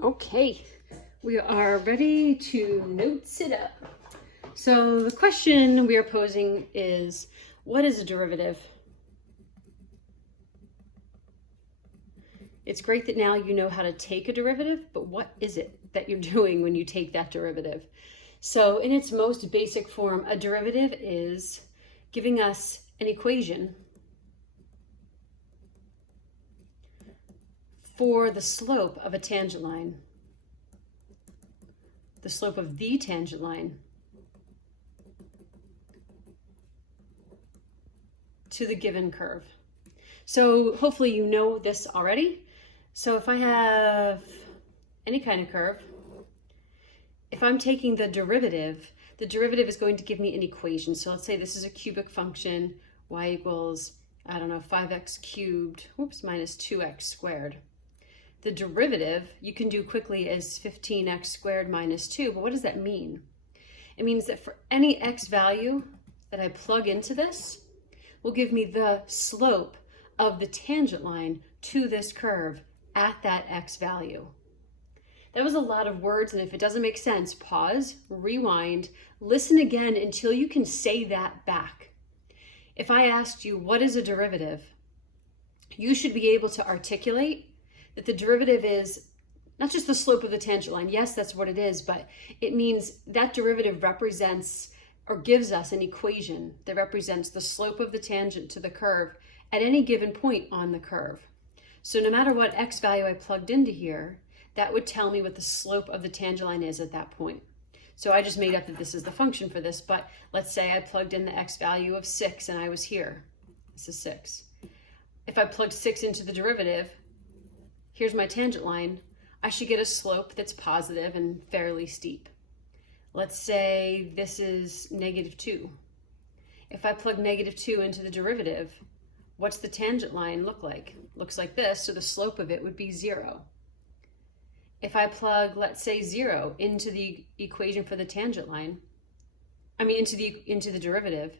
Okay, we are ready to notes it up. So the question we are posing is, what is a derivative? It's great that now you know how to take a derivative, but what is it that you're doing when you take that derivative? So in its most basic form, a derivative is giving us an equation for the slope of a tangent line, the slope of the tangent line to the given curve. So hopefully you know this already. So if I have any kind of curve, if I'm taking the derivative is going to give me an equation. So let's say this is a cubic function, y equals, 5x cubed, minus 2x squared. The derivative you can do quickly as 15x squared minus 2, but what does that mean? It means that for any x value that I plug into this will give me the slope of the tangent line to this curve at that x value. That was a lot of words, and if it doesn't make sense, pause, rewind, listen again until you can say that back. If I asked you, what is a derivative? You should be able to articulate that the derivative is not just the slope of the tangent line. Yes, that's what it is, but it means that derivative represents or gives us an equation that represents the slope of the tangent to the curve at any given point on the curve. So no matter what x value I plugged into here, that would tell me what the slope of the tangent line is at that point. So I just made up that this is the function for this, but let's say I plugged in the x value of 6 and I was here. This is 6. If I plugged 6 into the derivative, here's my tangent line, I should get a slope that's positive and fairly steep. Let's say this is -2. If I plug -2 into the derivative, what's the tangent line look like? Looks like this, so the slope of it would be 0. If I plug, let's say 0 into the equation for the tangent line, into the derivative,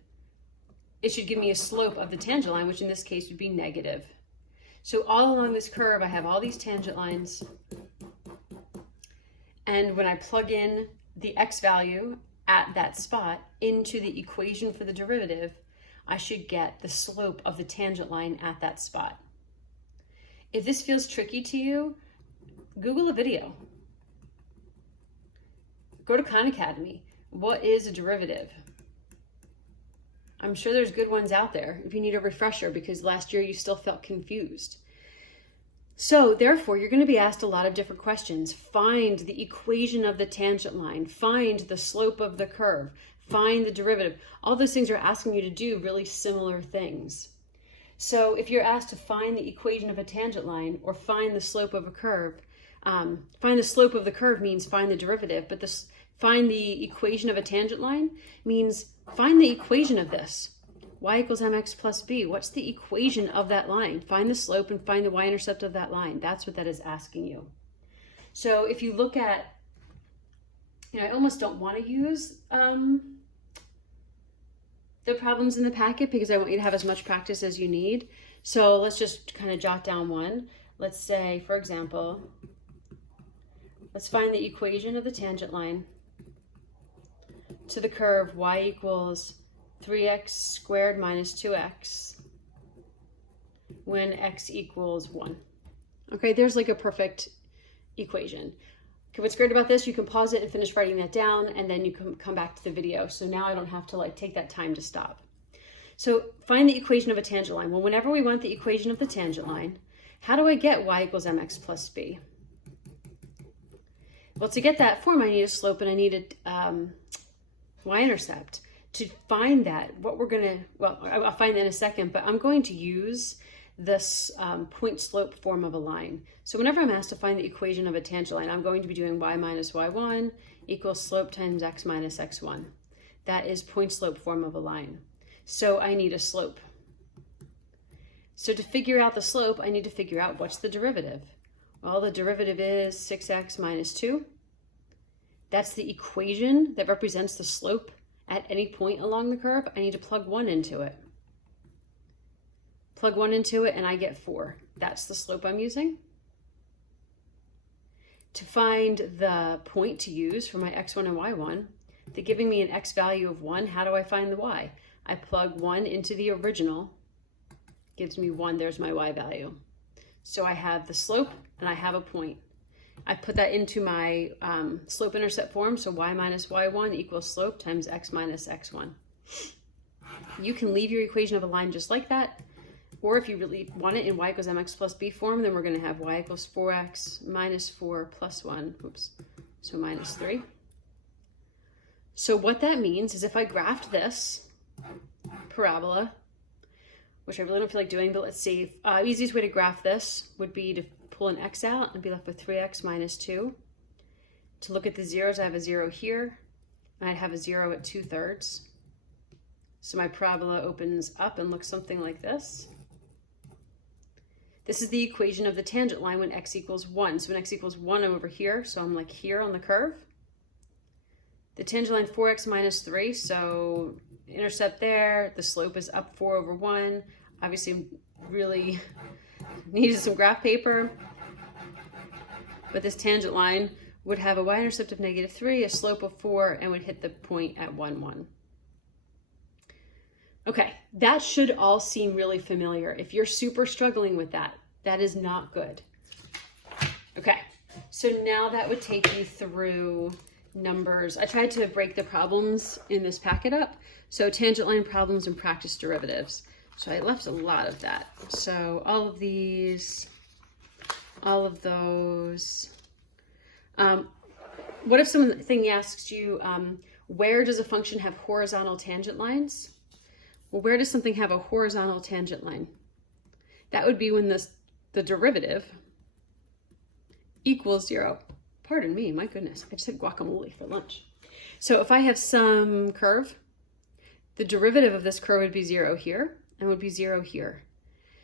it should give me a slope of the tangent line, which in this case would be negative. So all along this curve, I have all these tangent lines. And when I plug in the x value at that spot into the equation for the derivative, I should get the slope of the tangent line at that spot. If this feels tricky to you, Google a video. Go to Khan Academy. What is a derivative? I'm sure there's good ones out there if you need a refresher because last year you still felt confused. So therefore, you're going to be asked a lot of different questions. Find the equation of the tangent line. Find the slope of the curve. Find the derivative. All those things are asking you to do really similar things. So if you're asked to find the equation of a tangent line or find the slope of a curve, find the slope of the curve means find the derivative, but find the equation of a tangent line means find the equation of this. Y equals mx plus b. What's the equation of that line? Find the slope and find the y-intercept of that line. That's what that is asking you. So if you look at, I almost don't want to use the problems in the packet because I want you to have as much practice as you need. So let's just kind of jot down one. Let's say, for example, let's find the equation of the tangent line to the curve y equals 3x squared minus 2x when x equals 1. Okay, there's like a perfect equation. Okay, what's great about this, you can pause it and finish writing that down, and then you can come back to the video. So now I don't have to take that time to stop. So find the equation of a tangent line. Well, whenever we want the equation of the tangent line, how do I get y equals mx plus b? Well, to get that form, I need a slope and I need a y-intercept. To find that, I'll find that in a second, but I'm going to use this point slope form of a line. So whenever I'm asked to find the equation of a tangent line, I'm going to be doing y minus y1 equals slope times x minus x1. That is point slope form of a line. So I need a slope. So to figure out the slope, I need to figure out what's the derivative. Well, the derivative is 6x minus 2. That's the equation that represents the slope at any point along the curve. I need to plug 1 into it. Plug 1 into it and I get 4. That's the slope I'm using. To find the point to use for my x1 and y1, they're giving me an x value of 1. How do I find the y? I plug 1 into the original, gives me 1, there's my y value. So I have the slope and I have a point. I put that into my slope-intercept form, so y minus y1 equals slope times x minus x1. You can leave your equation of a line just like that, or if you really want it in y equals mx plus b form, then we're going to have y equals 4x minus 4 plus 1, so minus 3. So what that means is if I graphed this parabola, which I really don't feel like doing, but let's see. Easiest way to graph this would be to pull an x out and be left with 3x minus 2. To look at the zeros, I have a 0 here, and I'd have a 0 at 2/3. So my parabola opens up and looks something like this. This is the equation of the tangent line when x equals 1. So when x equals 1, I'm over here, so I'm like here on the curve. The tangent line 4x minus 3, so intercept there, the slope is up 4 over 1. Obviously, really needed some graph paper. But this tangent line would have a y-intercept of -3, a slope of 4, and would hit the point at 1, 1. Okay, that should all seem really familiar. If you're super struggling with that, that is not good. Okay, so now that would take you through numbers. I tried to break the problems in this packet up. So tangent line problems and practice derivatives. So I left a lot of that. So all of these, all of those. What if something asks you, where does a function have horizontal tangent lines? Well, where does something have a horizontal tangent line? That would be when the derivative equals 0. Pardon me, my goodness, I just had guacamole for lunch. So if I have some curve, the derivative of this curve would be 0 here and would be 0 here.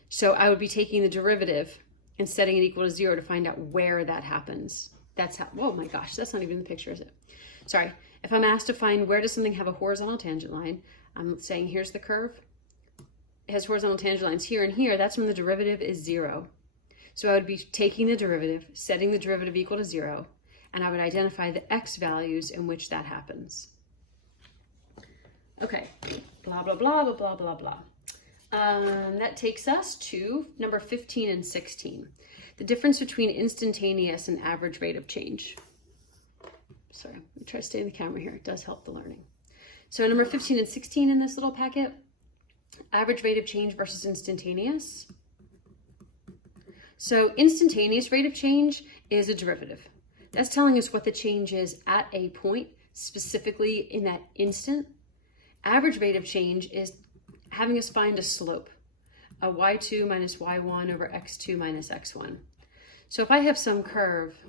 So I would be taking the derivative and setting it equal to 0 to find out where that happens. That's how, oh my gosh, that's not even the picture, is it? Sorry, if I'm asked to find where does something have a horizontal tangent line, I'm saying here's the curve. It has horizontal tangent lines here and here. That's when the derivative is 0. So I would be taking the derivative, setting the derivative equal to 0, and I would identify the x values in which that happens. Okay, blah, blah, blah, blah, blah, blah, blah. That takes us to number 15 and 16. The difference between instantaneous and average rate of change. Sorry, let me try to stay in the camera here. It does help the learning. So number 15 and 16 in this little packet, average rate of change versus instantaneous. So instantaneous rate of change is a derivative. That's telling us what the change is at a point, specifically in that instant. Average rate of change is having us find a slope, a y2 minus y1 over x2 minus x1. So if I have some curve,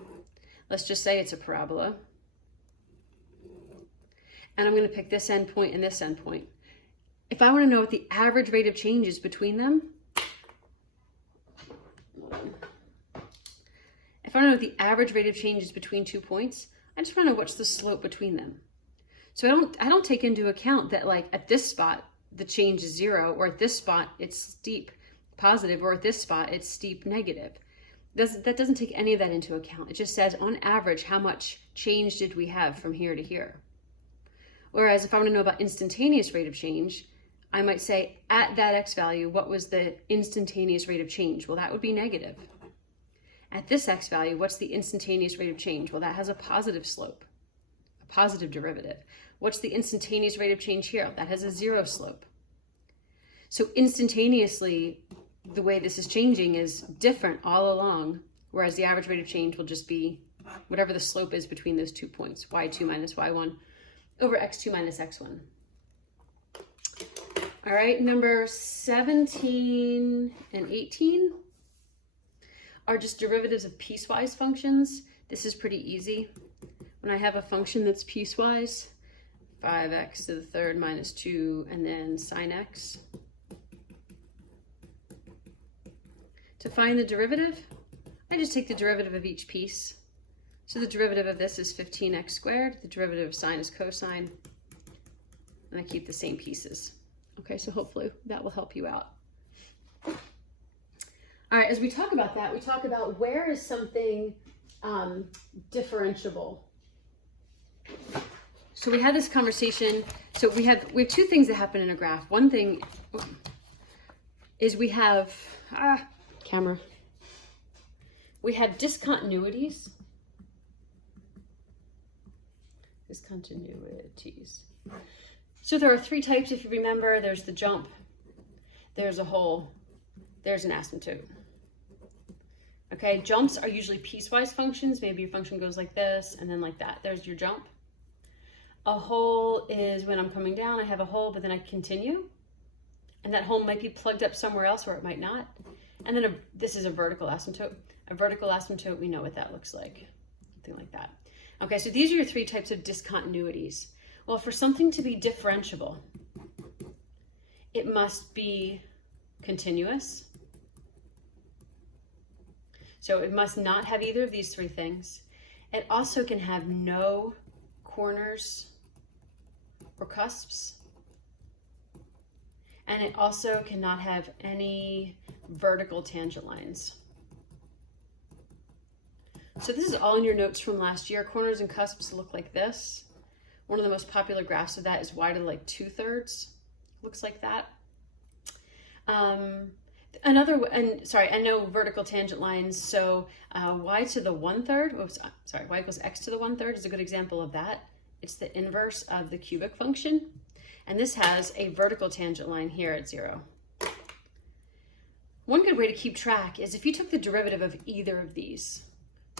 let's just say it's a parabola, and I'm going to pick this endpoint and this endpoint. If I want to know what the average rate of change is between them, if I want to know what the average rate of change is between 2 points, I just want to know what's the slope between them. So I don't take into account that like at this spot the change is 0, or at this spot it's steep positive, or at this spot it's steep negative. That doesn't take any of that into account. It just says on average how much change did we have from here to here. Whereas if I want to know about instantaneous rate of change, I might say at that x value, what was the instantaneous rate of change? Well, that would be negative. At this x value, what's the instantaneous rate of change? Well, that has a positive slope, a positive derivative. What's the instantaneous rate of change here? That has a 0 slope. So instantaneously, the way this is changing is different all along, whereas the average rate of change will just be whatever the slope is between those 2 points, y2 minus y1 over x2 minus x1. All right, number 17 and 18 are just derivatives of piecewise functions. This is pretty easy. When I have a function that's piecewise, 5x to the third minus 2, and then sine x. To find the derivative, I just take the derivative of each piece. So the derivative of this is 15x squared. The derivative of sine is cosine. And I keep the same pieces. Okay, so hopefully that will help you out. All right, as we talk about that, we talk about where is something differentiable. So we had this conversation. So we have two things that happen in a graph. One thing is we have camera. We have discontinuities. So there are three types, if you remember. There's the jump, there's a hole, there's an asymptote. Okay, jumps are usually piecewise functions. Maybe your function goes like this and then like that. There's your jump. A hole is when I'm coming down, I have a hole, but then I continue. And that hole might be plugged up somewhere else or it might not. And then this is a vertical asymptote. A vertical asymptote, we know what that looks like. Something like that. Okay, so these are your three types of discontinuities. Well, for something to be differentiable, it must be continuous. So it must not have either of these three things. It also can have no corners or cusps. And it also cannot have any vertical tangent lines. So this is all in your notes from last year. Corners and cusps look like this. One of the most popular graphs of that is y to like 2/3. Looks like that. I know vertical tangent lines. So y to the 1/3, y equals x to the 1/3 is a good example of that. It's the inverse of the cubic function. And this has a vertical tangent line here at 0. One good way to keep track is if you took the derivative of either of these.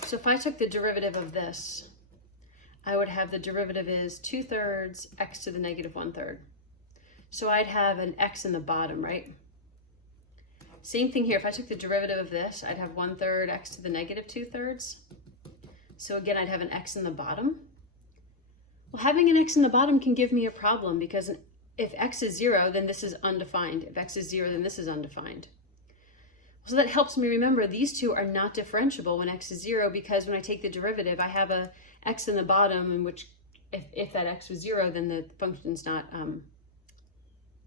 So if I took the derivative of this, I would have the derivative is 2/3 x to the negative 1/3. So I'd have an x in the bottom, right? Same thing here. If I took the derivative of this, I'd have 1/3 x to the negative 2/3. So again, I'd have an x in the bottom. Well, having an x in the bottom can give me a problem because if x is 0, then this is undefined. If x is 0, then this is undefined. So that helps me remember these two are not differentiable when x is 0, because when I take the derivative, I have a x in the bottom, in which if that x was 0, then the function's not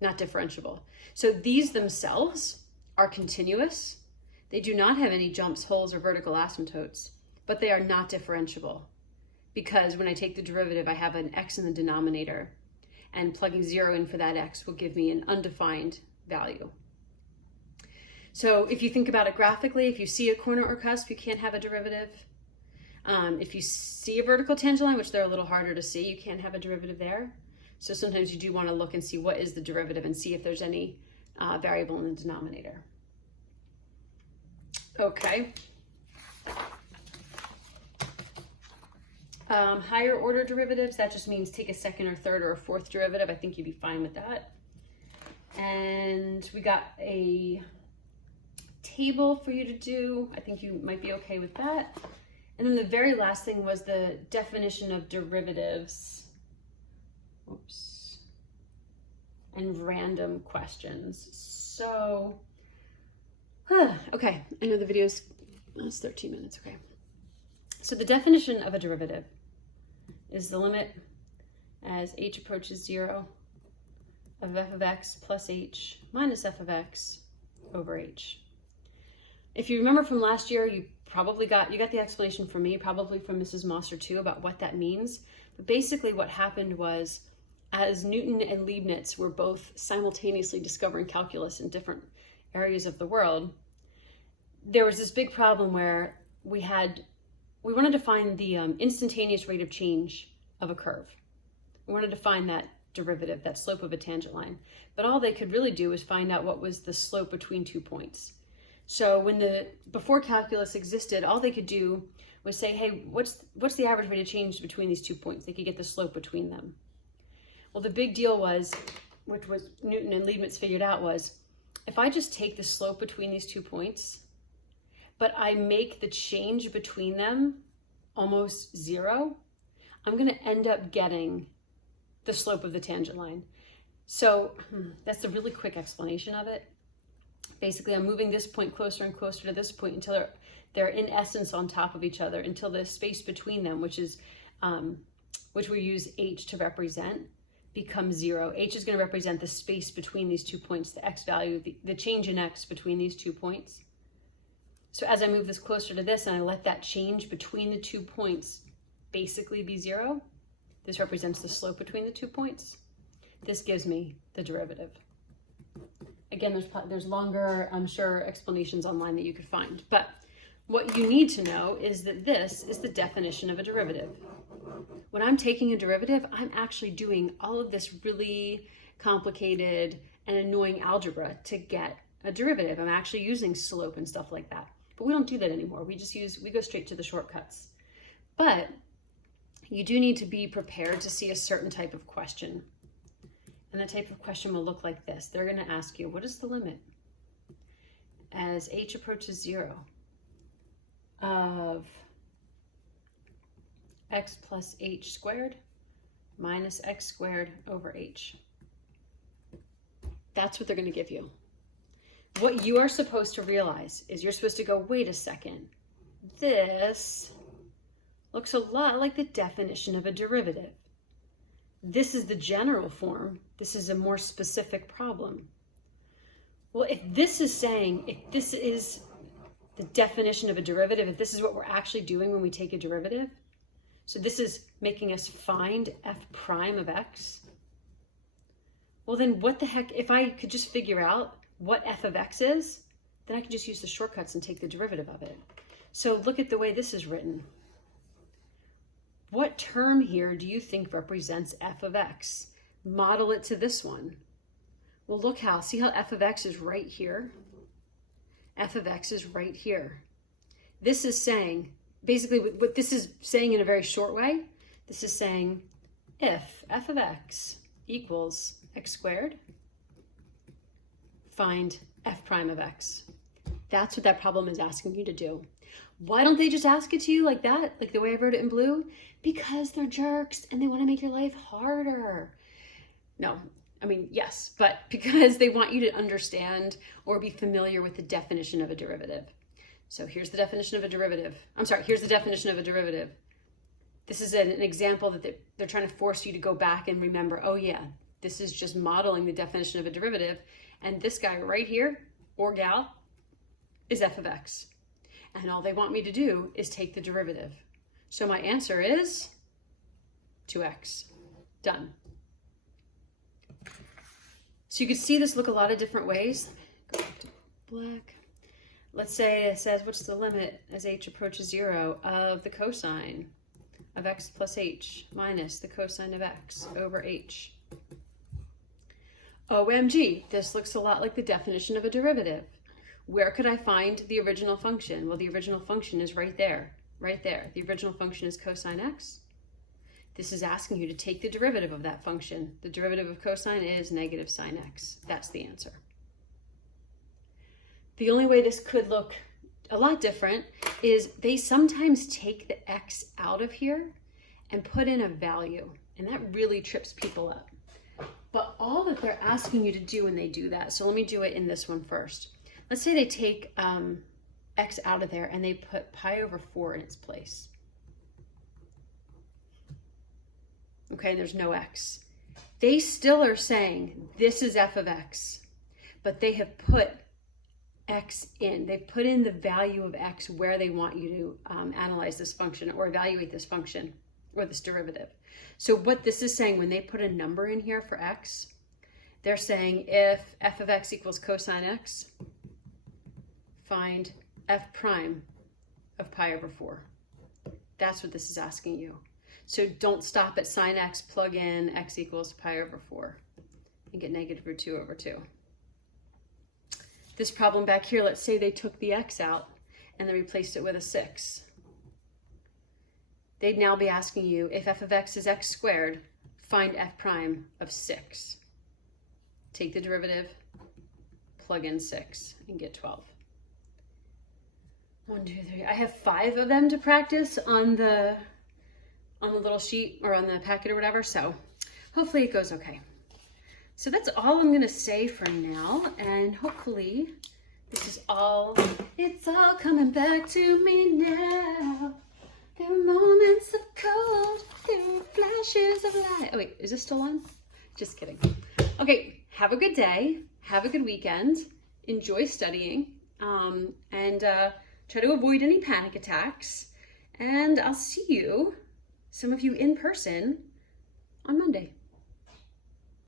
differentiable. So these themselves are continuous. They do not have any jumps, holes, or vertical asymptotes, but they are not differentiable because when I take the derivative, I have an x in the denominator, and plugging 0 in for that x will give me an undefined value. So if you think about it graphically, if you see a corner or cusp, you can't have a derivative. If you see a vertical tangent line, which they're a little harder to see, you can't have a derivative there. So sometimes you do want to look and see what is the derivative and see if there's any variable in the denominator. Okay. Higher order derivatives, that just means take a second or third or a fourth derivative. I think you'd be fine with that. And we got a table for you to do. I think you might be okay with that. And then the very last thing was the definition of derivatives. Oops. And random questions. So, okay, I know the video's, it's 13 minutes, okay. So the definition of a derivative is the limit as h approaches 0 of f of x plus h minus f of x over h. If you remember from last year, you got the explanation from me, probably from Mrs. Mosser too, about what that means. But basically what happened was, as Newton and Leibniz were both simultaneously discovering calculus in different areas of the world, there was this big problem where we wanted to find the instantaneous rate of change of a curve. We wanted to find that derivative, that slope of a tangent line. But all they could really do was find out what was the slope between 2 points. So before calculus existed, all they could do was say, hey, what's the average rate of change between these 2 points? They could get the slope between them. Well, the big deal was, which was Newton and Leibniz figured out, was if I just take the slope between these 2 points, but I make the change between them almost 0, I'm going to end up getting the slope of the tangent line. So that's a really quick explanation of it. Basically, I'm moving this point closer and closer to this point until they're in essence on top of each other, until the space between them, which we use h to represent, becomes 0. H is going to represent the space between these 2 points, the x value, the change in x between these 2 points. So as I move this closer to this and I let that change between the 2 points basically be 0, this represents the slope between the 2 points. This gives me the derivative. Again, there's longer, I'm sure, explanations online that you could find. But what you need to know is that this is the definition of a derivative. When I'm taking a derivative, I'm actually doing all of this really complicated and annoying algebra to get a derivative. I'm actually using slope and stuff like that. But we don't do that anymore. We go straight to the shortcuts. But you do need to be prepared to see a certain type of question. And the type of question will look like this. They're going to ask you, what is the limit as h approaches 0 of x plus h squared minus x squared over h? That's what they're going to give you. What you are supposed to realize is you're supposed to go, wait a second, this looks a lot like the definition of a derivative. This is the general form. This is a more specific problem. Well, if this is the definition of a derivative, if this is what we're actually doing when we take a derivative, so this is making us find f prime of x, well then what the heck, if I could just figure out what f of x is, then I can just use the shortcuts and take the derivative of it. So look at the way this is written. What term here do you think represents f of x? Model it to this one. Well, look how, see how f of x is right here? F of x is right here. This is saying, basically what this is saying in a very short way, this is saying if f of x equals x squared, find f prime of x. That's what that problem is asking you to do. Why don't they just ask it to you like that, like the way I wrote it in blue? Because they're jerks and they want to make your life harder. No, I mean, yes, but because they want you to understand or be familiar with the definition of a derivative. So here's the definition of a derivative. Here's the definition of a derivative. This is an example that they're trying to force you to go back and remember, oh yeah, this is just modeling the definition of a derivative. And this guy right here, or gal, is f of x. And all they want me to do is take the derivative. So my answer is 2x. Done. So you can see this look a lot of different ways. Go back to black. Let's say it says, what's the limit as h approaches 0 of the cosine of x plus h minus the cosine of x over h? OMG, this looks a lot like the definition of a derivative. Where could I find the original function? Well, the original function is right there, right there. The original function is cosine x. This is asking you to take the derivative of that function. The derivative of cosine is negative sine x. That's the answer. The only way this could look a lot different is they sometimes take the x out of here and put in a value, and that really trips people up. But all that they're asking you to do when they do that, so let me do it in this one first. Let's say they take x out of there and they put pi over 4 in its place. Okay, there's no x. They still are saying this is f of x, but they have put x in. They've put in the value of x where they want you to analyze this function or evaluate this function or this derivative. So what this is saying, when they put a number in here for x, they're saying if f of x equals cosine x, find f prime of pi over 4. That's what this is asking you. So don't stop at sine x, plug in x equals pi over 4 and get negative root 2 over 2. This problem back here, let's say they took the x out and they replaced it with a 6. They'd now be asking you, if f of x is x squared, find f prime of 6. Take the derivative, plug in 6, and get 12. 1, 2, 3. I have 5 of them to practice on the little sheet or on the packet or whatever, so hopefully it goes okay. So that's all I'm gonna say for now, and hopefully it's all coming back to me now. There are moments of cold, there are flashes of light. Oh wait, is this still on? Just kidding. Okay, have a good day, have a good weekend, enjoy studying, and Try to avoid any panic attacks. And I'll see you, some of you in person,